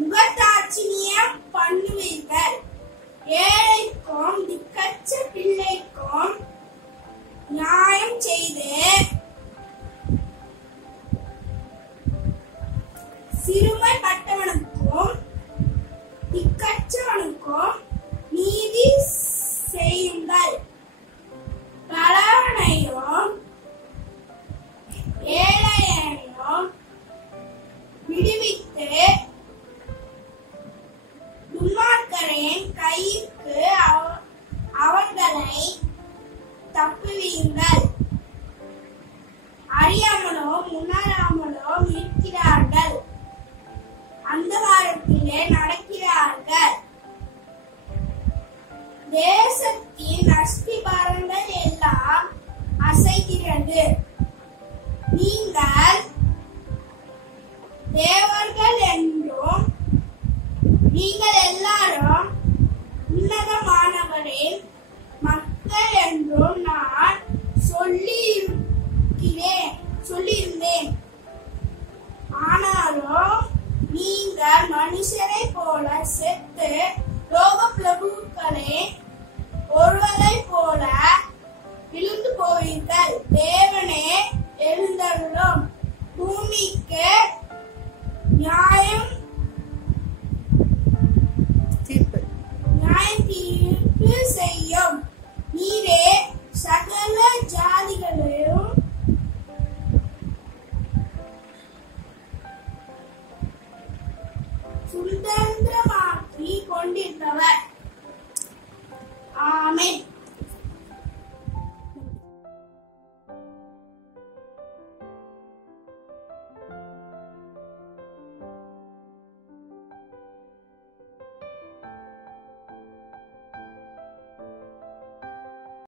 முகதாட்சிணியம் பண்ணுவீர்கள். ஏழைக்கும் திக்கற்ற பிள்ளைக்கும் நியாயம் செய்து சிறுமைப்பட்டவனுக்கும் திக்கற்றவனுக்கும் நீதி செய்யுங்கள். பலவனையும் ஏழையையும் விடுவித்து துன்மார்க்கரின் கைக்கு அவர்களை தப்புவீங்கள். அறியாமலோ உணராமலோ இருக்கிறார்கள், அந்தகாரத்திலே நடக்கிறார்கள். தேசத்தின் அஸ்திபாரங்கள் எல்லாம் அசைகிறது. நீங்கள் தேவர்கள் என்றும் நீங்கள் எல்லாரும் உன்னதமானவரின் மக்கள் என்றும் நான் சொல்லியிருந்தேன். ஆனாலும் நீங்கள் மனுஷரை போல செத்து லோக பிரபுக்களே ஒருவரை போல விழுந்து போவீர்கள். தேவனே எழுந்தருளும். பூமிக்கு நியாயம் தீர்ப்பு செய்யும். நீரே சகல ஜாதிகளையும் சுதந்திரமாக்கி கொண்டிருப்பவர். ஆமென்.